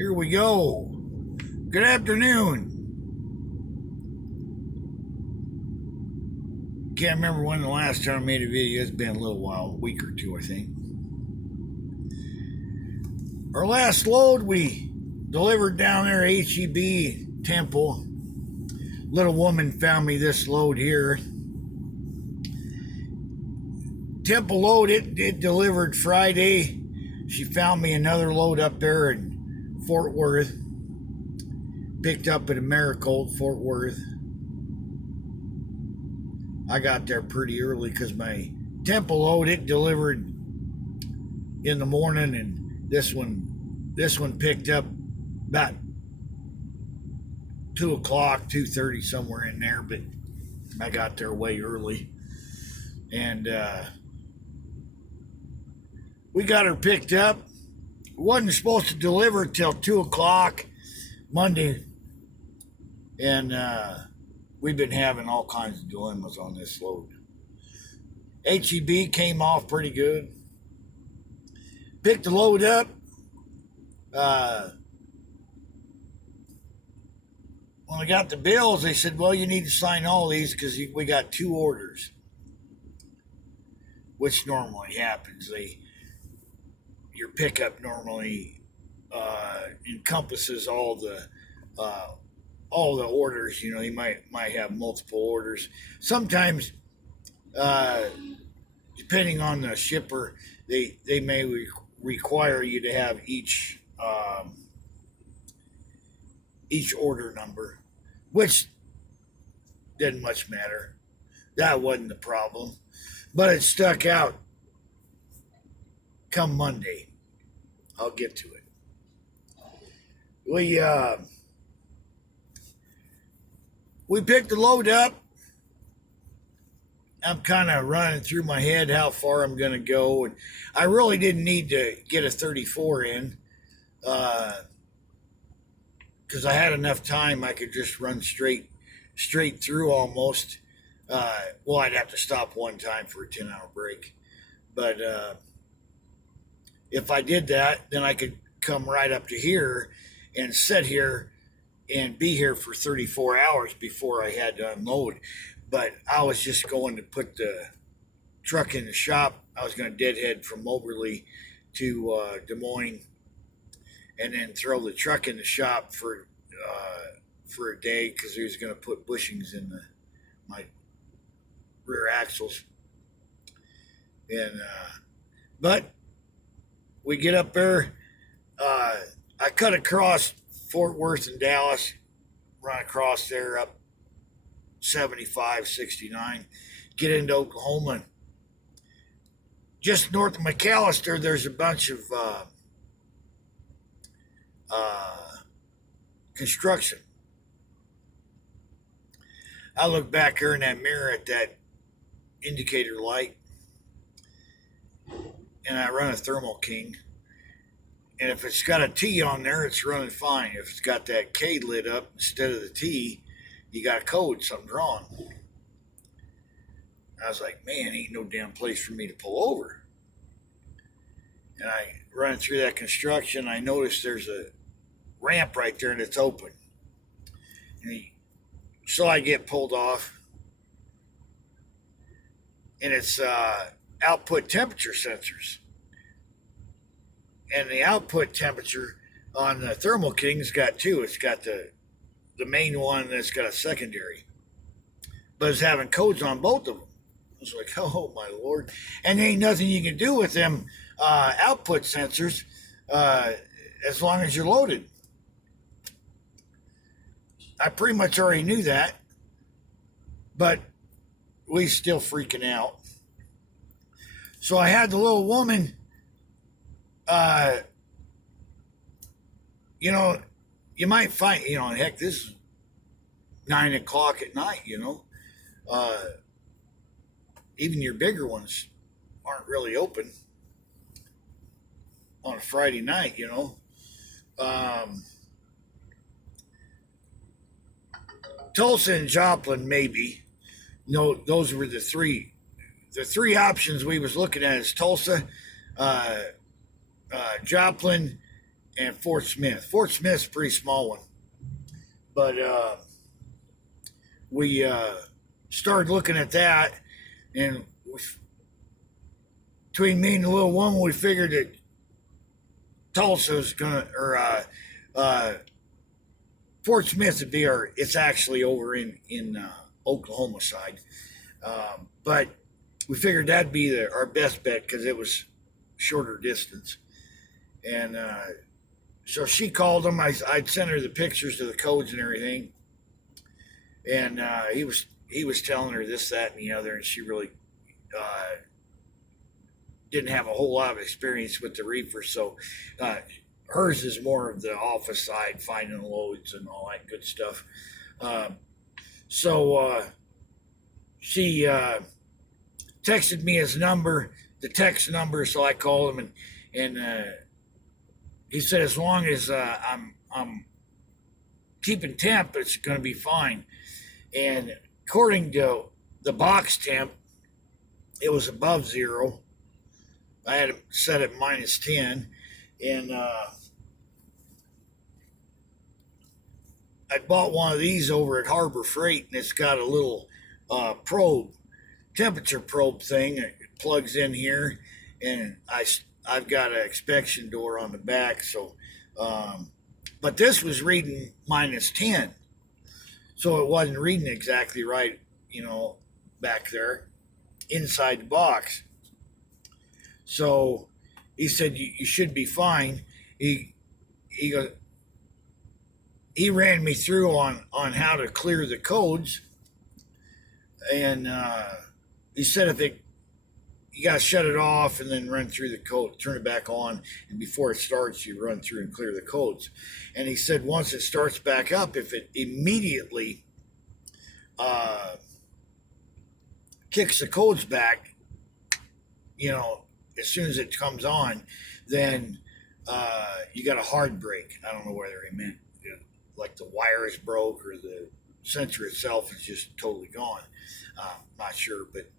Here we go. Good afternoon. Can't remember when the last time I made a video. It's been a little while, a week or two, I think. Our last load we delivered down there, HEB Temple. Little woman found me this load here. Temple load, it delivered Friday. She found me another load up there in Fort Worth. Picked up at Americold, Fort Worth. I got there pretty early because my Temple load, it delivered in the morning, and this one picked up about 2 o'clock, 2:30, somewhere in there, but I got there way early. And we got her picked up. Wasn't supposed to deliver till 2 o'clock Monday. And we've been having all kinds of dilemmas on this load. HEB came off pretty good. Picked the load up. When I got the bills, they said, well, you need to sign all these because we got 2 orders, which normally happens. Your pickup normally encompasses all the orders. You know, you might have multiple orders. Sometimes, depending on the shipper, they may require you to have each order number, which didn't much matter. That wasn't the problem, but it stuck out. Come Monday, I'll get to it. We picked the load up. I'm kind of running through my head how far I'm going to go. And I really didn't need to get a 34 in because I had enough time. I could just run straight through almost. Well, I'd have to stop one time for a 10-hour break. But if I did that, then I could come right up to here and sit here and be here for 34 hours before I had to unload. But I was just going to put the truck in the shop. I was going to deadhead from Moberly to Des Moines and then throw the truck in the shop for a day because he was going to put bushings in my rear axles. And but we get up there. I cut across Fort Worth and Dallas, run across there up 75, 69, get into Oklahoma. Just north of McAllister, there's a bunch of construction. I look back here in that mirror at that indicator light, and I run a Thermal King. And if it's got a T on there, it's running fine. If it's got that K lit up instead of the T, you got a code, something's wrong. I was like, man, ain't no damn place for me to pull over. And I run through that construction. I noticed there's a ramp right there and it's open. So I get pulled off. And it's output temperature sensors. And the output temperature on the Thermal King's got 2. It's got the main one, and it's got a secondary. But it's having codes on both of them. I was like, oh my Lord. And there ain't nothing you can do with them output sensors as long as you're loaded. I pretty much already knew that, but we still freaking out. So I had the little woman, you might find, heck, this is 9 o'clock at night, even your bigger ones aren't really open on a Friday night, Tulsa and Joplin, maybe. Those were the three options we was looking at is Tulsa, Joplin, and Fort Smith. Fort Smith's a pretty small one, but we started looking at that, and between me and the little woman, we figured that Tulsa was gonna, or Fort Smith would be our. It's actually over in Oklahoma side, but we figured that'd be our best bet because it was shorter distance. And so she called him. I'd sent her the pictures of the codes and everything, and he was telling her this, that, and the other, and she really didn't have a whole lot of experience with the reefer. So hers is more of the office side, finding loads and all that good stuff. So she texted me his number, the text number. So I called him, and he said, as long as I'm keeping temp, it's going to be fine. And according to the box temp, it was above zero. I had it set at -10, and I bought one of these over at Harbor Freight, and it's got a little probe, temperature probe thing that plugs in here, and I've got an inspection door on the back. So, but this was reading -10, so it wasn't reading exactly right, back there inside the box. So he said, you should be fine. He ran me through on how to clear the codes, and he said you got to shut it off and then run through the code, turn it back on, and before it starts, you run through and clear the codes. And he said once it starts back up, if it immediately kicks the codes back, as soon as it comes on, then you got a hard break. I don't know whether he meant like the wire is broke or the sensor itself is just totally gone. Not sure, but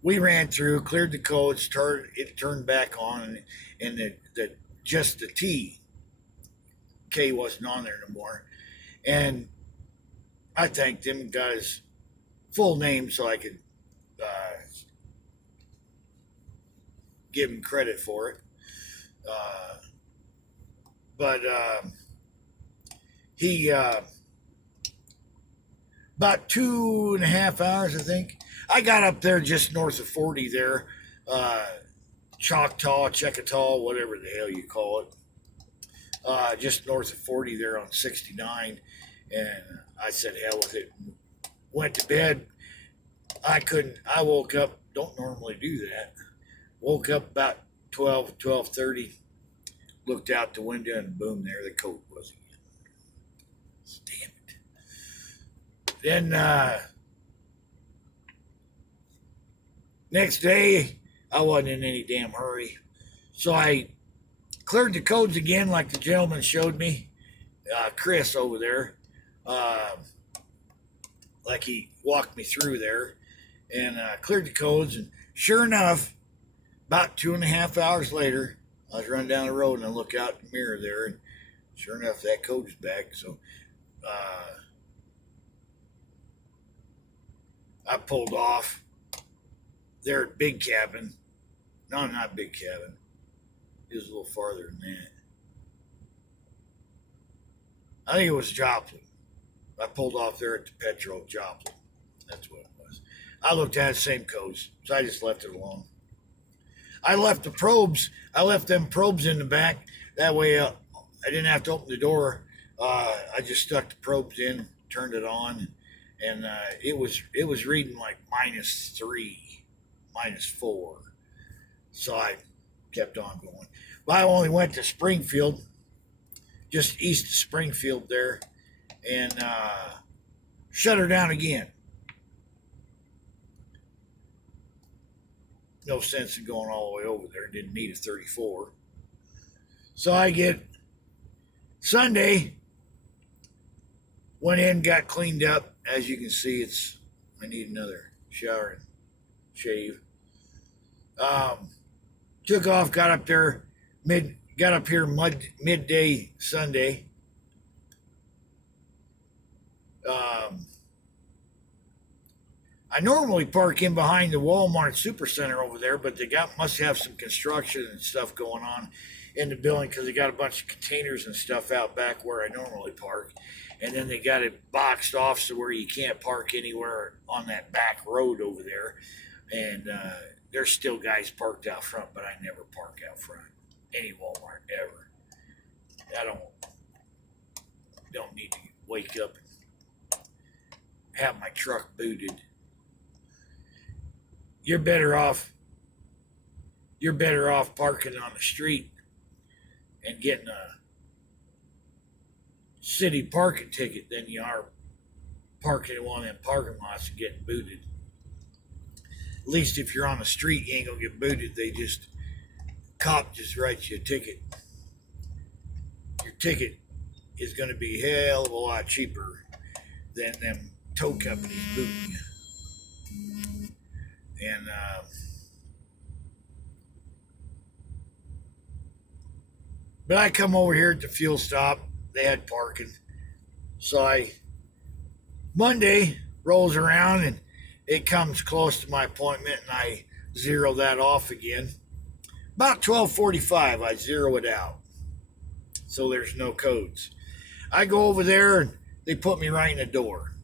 we ran through, cleared the codes, it turned back on, and just the K wasn't on there no more. And I thanked him, got his full name so I could give him credit for it. But he, about 2.5 hours, I think. I got up there just north of 40 there, Choctaw, whatever the hell you call it. Just north of 40 there on 69. And I said, hell with it. Went to bed. I woke up, don't normally do that. Woke up about 12:30, looked out the window, and boom, there the coat was again. Damn it. Then next day, I wasn't in any damn hurry. So I cleared the codes again like the gentleman showed me, Chris over there, like he walked me through there, and cleared the codes, and sure enough, about 2.5 hours later, I was running down the road and I look out the mirror there, and sure enough, that code's back. So I pulled off there at Big Cabin. No, not Big Cabin. It was a little farther than that. I think it was Joplin. I pulled off there at the Petro Joplin. That's what it was. I looked at the same codes, so I just left it alone. I left the probes. I left them probes in the back. That way, I didn't have to open the door. I just stuck the probes in, turned it on, and it was reading like -3, -4. So I kept on going. But I only went to Springfield, just east of Springfield there, and shut her down again. No sense in going all the way over there. Didn't need a 34. So I get Sunday, went in, got cleaned up. As you can see, I need another shower and shave. Took off, got up there, Got up here midday Sunday. I normally park in behind the Walmart Supercenter over there, but they must have some construction and stuff going on in the building because they got a bunch of containers and stuff out back where I normally park, and then they got it boxed off so where you can't park anywhere on that back road over there, and there's still guys parked out front, but I never park out front any Walmart ever. I don't need to wake up and have my truck booted. You're better off parking on the street and getting a city parking ticket than you are parking in one of them parking lots and getting booted. At least if you're on the street, you ain't gonna get booted. Cop just writes you a ticket. Your ticket is gonna be hell of a lot cheaper than them tow companies booting you. And but I come over here at the fuel stop. They had parking, so Monday rolls around and it comes close to my appointment, and I zero that off again. About 12:45, I zero it out, so there's no codes. I go over there and they put me right in the door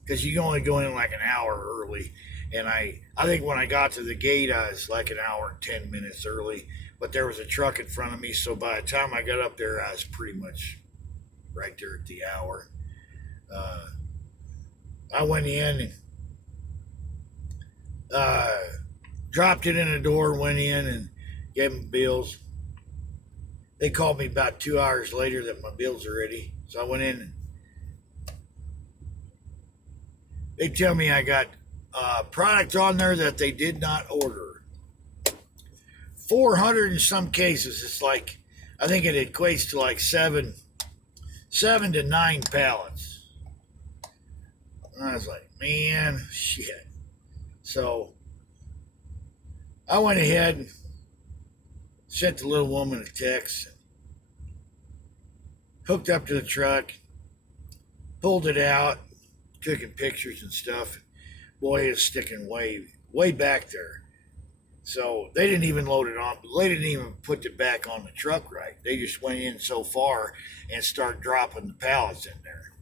because you can only go in like an hour early. And I think when I got to the gate, I was like an hour and 10 minutes early, but there was a truck in front of me. So by the time I got up there, I was pretty much right there at the hour. I went in and dropped it in the door, went in and gave them bills. They called me about 2 hours later that my bills are ready. So I went in and they tell me I got product on there that they did not order. 400 in some cases. It's like, I think it equates to like seven to 9 pallets. And I was like, man, shit. So I went ahead and sent the little woman a text, hooked up to the truck, pulled it out, taking pictures and stuff. Boy, it's sticking way back there. So they didn't even load it on. They didn't even put it back on the truck right. They just went in so far and started dropping the pallets in there.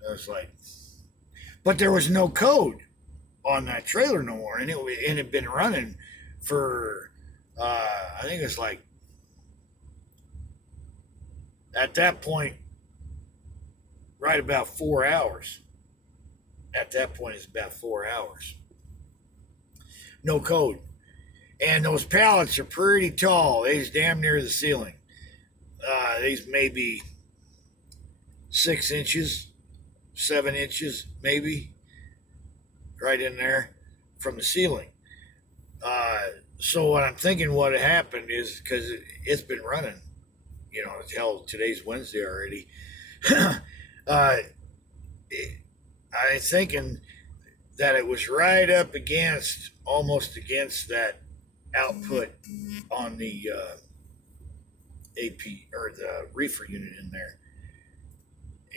So it's like, but there was no code on that trailer no more, and it had been running for I think it's like at that point right about 4 hours. At that point, it's about 4 hours. No code. And those pallets are pretty tall. They's damn near the ceiling. These maybe 6 inches, 7 inches, maybe, right in there from the ceiling. So what I'm thinking what happened is, because it's been running, hell, today's Wednesday already. I'm thinking that it was right up almost against that output on the AP or the reefer unit in there,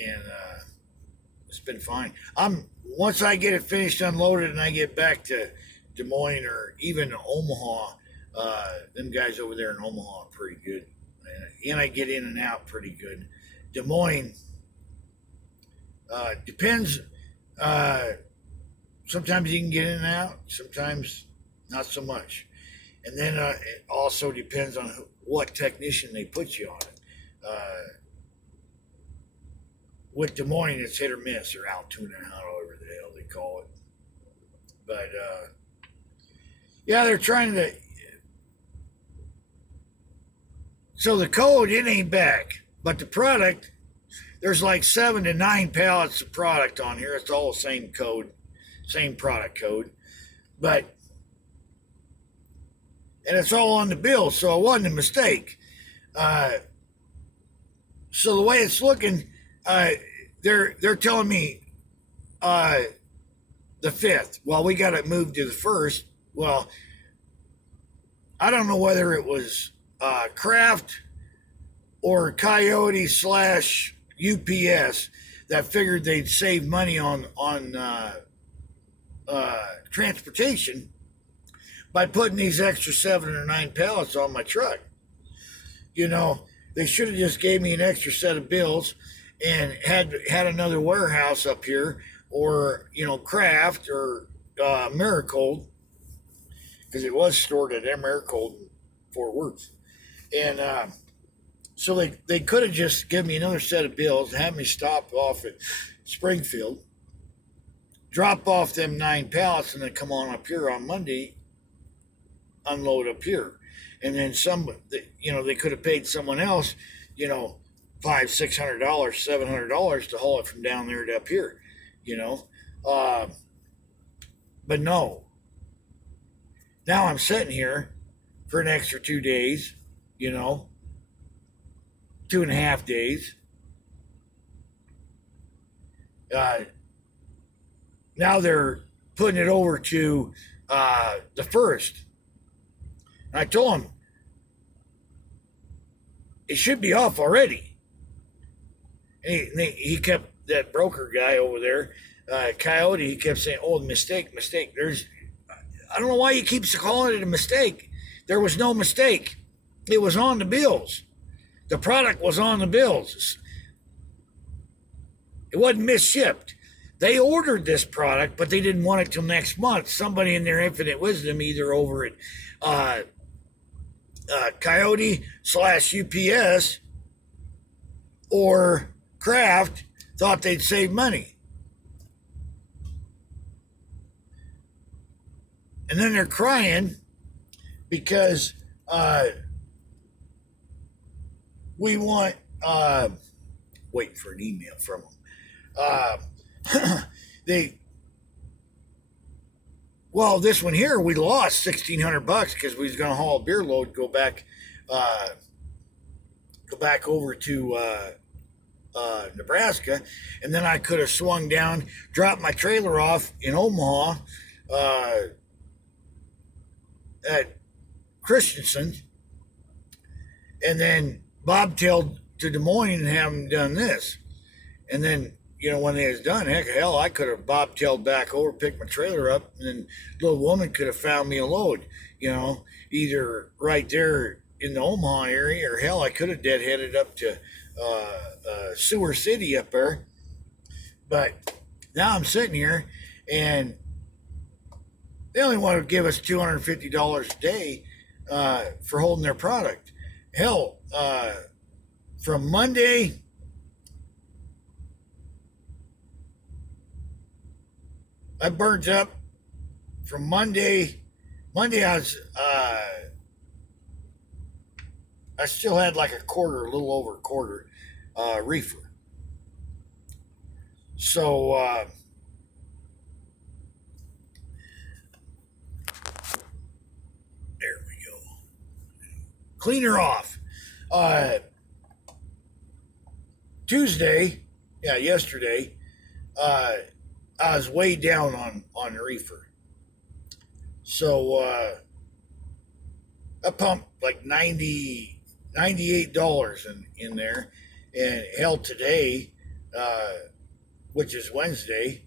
and it's been fine. Once I get it finished unloaded and I get back to Des Moines or even Omaha, them guys over there in Omaha are pretty good, and I get in and out pretty good. Des Moines depends. Sometimes you can get in and out, sometimes not so much. And then it also depends on what technician they put you on it. With Des Moines, it's hit or miss, or Altoona, however the hell they call it. But yeah, they're trying to. So the code, it ain't back, but the product, there's like 7 to 9 pallets of product on here. It's all the same code, same product code, and it's all on the bill, so it wasn't a mistake. So the way it's looking, they're telling me the 5th. Well, we got it moved to the 1st. Well, I don't know whether it was Kraft or Coyote slash UPS that figured they'd save money on transportation by putting these extra 7 or 9 pallets on my truck. You know, they should have just gave me an extra set of bills and had another warehouse up here, or Kraft or Miracle, because it was stored at Miracle in Fort Worth, and so they could have just given me another set of bills and had me stop off at Springfield, drop off them 9 pallets, and then come on up here on Monday, unload up here. And then they could have paid someone else, $500, $600, $700 to haul it from down there to up here, but no. Now I'm sitting here for an extra 2 days, 2.5 days. Now they're putting it over to the first. And I told him it should be off already. And he kept, that broker guy over there, Coyote, he kept saying, "Oh, mistake. I don't know why he keeps calling it a mistake. There was no mistake. It was on the bills. The product was on the bills. It wasn't misshipped. They ordered this product, but they didn't want it till next month. Somebody in their infinite wisdom, either over at Coyote slash UPS or Kraft, thought they'd save money. And then they're crying because we want, waiting for an email from them. This one here, we lost $1,600 because we was going to haul a beer load, go back over to Nebraska, and then I could have swung down, dropped my trailer off in Omaha at Christensen, and then bobtailed to Des Moines and have them done this. And then, when they was done, hell, I could have bobtailed back over, picked my trailer up, and then the little woman could have found me a load, either right there in the Omaha area, or hell, I could have deadheaded up to Sewer City up there. But now I'm sitting here, and they only want to give us $250 a day for holding their product. Hell, from Monday I burned up. From Monday I was I still had like a little over a quarter reefer. So there we go. Clean her off. Tuesday, yesterday, I was way down on reefer. So I pumped like $98 in there. And hell, today, which is Wednesday,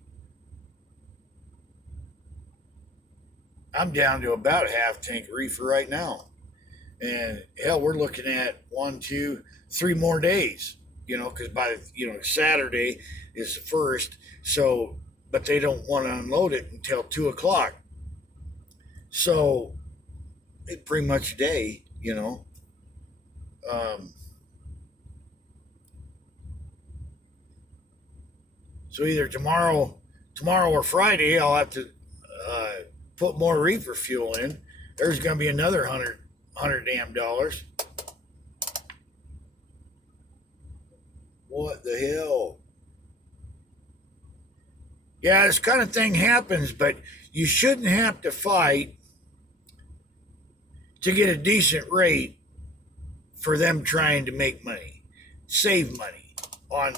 I'm down to about a half tank reefer right now. And hell, we're looking at 1, 2, 3 more days, because by, Saturday is the first. So, but they don't want to unload it until 2 o'clock. So it's pretty much a day, so either tomorrow or Friday, I'll have to put more reefer fuel in. There's going to be another $100 damn dollars. What the hell? Yeah, this kind of thing happens, but you shouldn't have to fight to get a decent rate for them trying to make money, save money on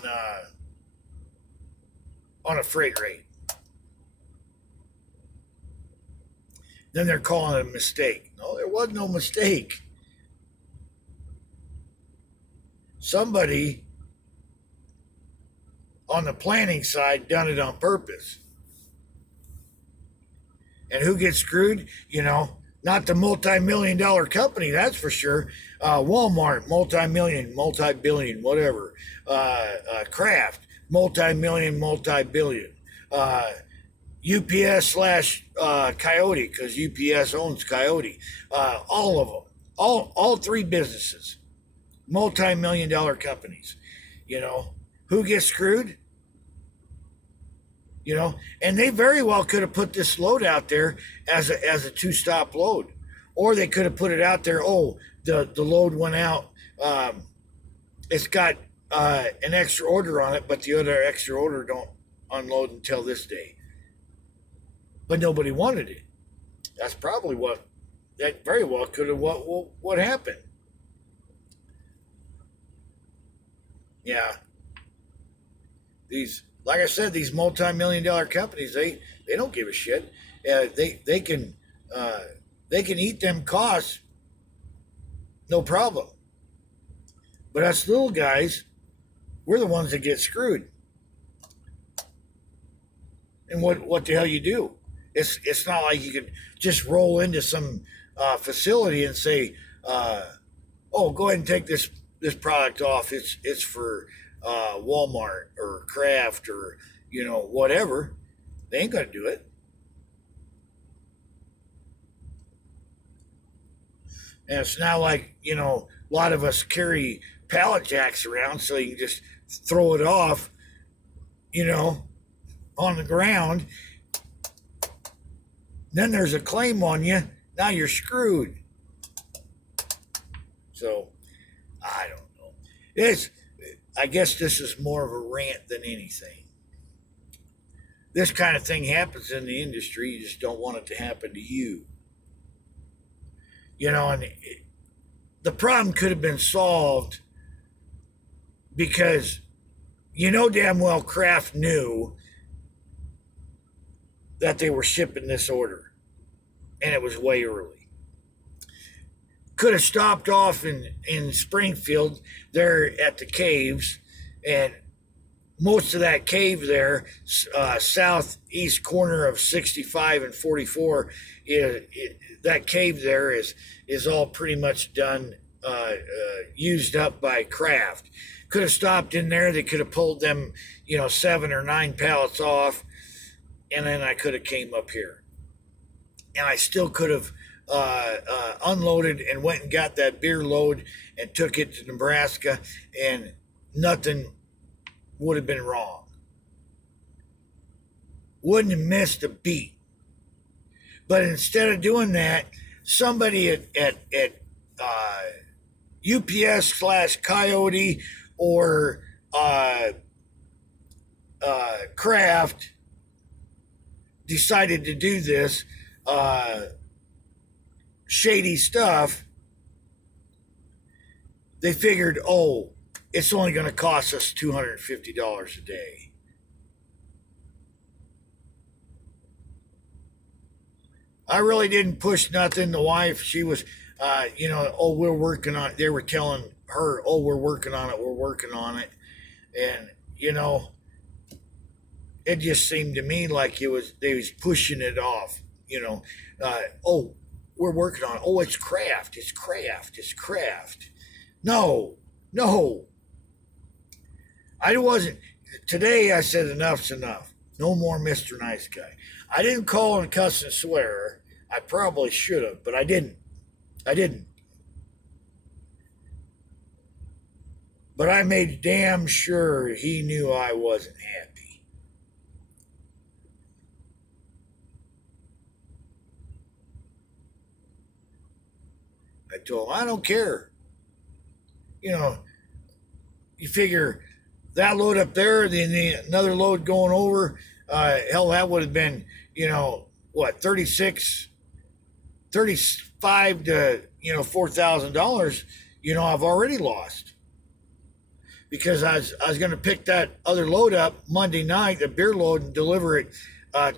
a freight rate. Then they're calling it a mistake. No, there was no mistake. Somebody on the planning side done it on purpose. And who gets screwed? Not the multi-million-dollar company, that's for sure. Walmart, multi-million, multi-billion, whatever. Kraft, multi-million, multi-billion. UPS slash Coyote, because UPS owns Coyote. All of them, all three businesses, multi-million-dollar companies. Who gets screwed? And they very well could have put this load out there as a two-stop load, or they could have put it out there. Oh, the load went out. It's got an extra order on it, but the other extra order don't unload until this day. But nobody wanted it. That's probably that very well could have what happened. Yeah, like I said, these multi-million-dollar companies, they don't give a shit. They can eat them costs, no problem. But us little guys, we're the ones that get screwed. And what the hell you do? It's not like you can just roll into some facility and say, "Oh, go ahead and take this product off. It's for Walmart or Kraft or whatever." They ain't gonna do it. And it's not like a lot of us carry pallet jacks around, so you can just throw it off, on the ground. Then there's a claim on you. Now you're screwed. So I don't know. I guess this is more of a rant than anything. This kind of thing happens in the industry. You just don't want it to happen to you. And the problem could have been solved because damn well Kraft knew that they were shipping this order, and it was way early. Could have stopped off in Springfield there at the caves, and most of that cave there, southeast corner of 65 and 44, that cave there is all pretty much done, used up by Kraft. Could have stopped in there. They could have pulled them, 7 or 9 pallets off, and then I could have came up here, and I still could have unloaded and went and got that beer load and took it to Nebraska, and nothing would have been wrong. Wouldn't have missed a beat. But instead of doing that, somebody at UPS slash Coyote or Kraft decided to do this shady stuff. They figured, oh, it's only going to cost us $250 a day. I really didn't push nothing. The wife, she was, oh, we're working on it. They were telling her, oh, we're working on it. We're working on it. And, it just seemed to me like they was pushing it off, oh, we're working on it. Oh, it's Kraft. It's Kraft. It's Kraft. No. I wasn't. Today I said enough's enough. No more Mr. Nice Guy. I didn't call and cuss and swear. I probably should have, but I didn't. But I made damn sure he knew I wasn't happy. I told him, I don't care. You figure that load up there, then another load going over, hell, that would have been, 35 to, $4,000, I've already lost. Because I was going to pick that other load up Monday night, the beer load, and deliver it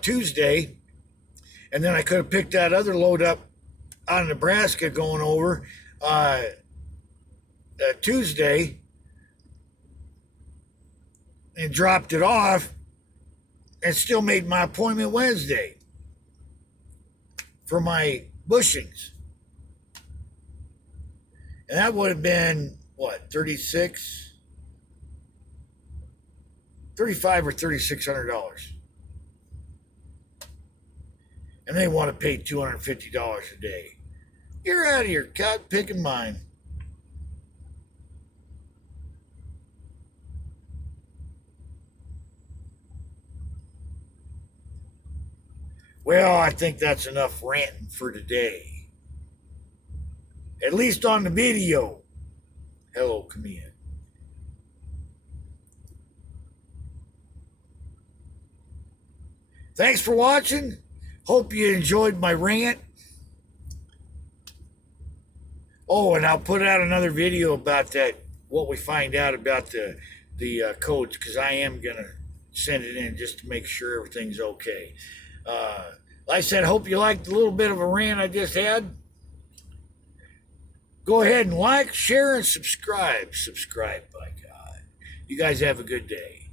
Tuesday. And then I could have picked that other load up out of Nebraska going over Tuesday and dropped it off and still made my appointment Wednesday for my bushings. And that would have been, what, 36, 35 or $3,600. And they want to pay $250 a day. You're out of your cotton picking mind. Well, I think that's enough ranting for today. At least on the video. Hello, come in. Thanks for watching. Hope you enjoyed my rant. Oh, and I'll put out another video about that, what we find out about the codes, because I am going to send it in just to make sure everything's okay. Like I said, hope you liked the little bit of a rant I just had. Go ahead and like, share, and subscribe. Subscribe, by God. You guys have a good day.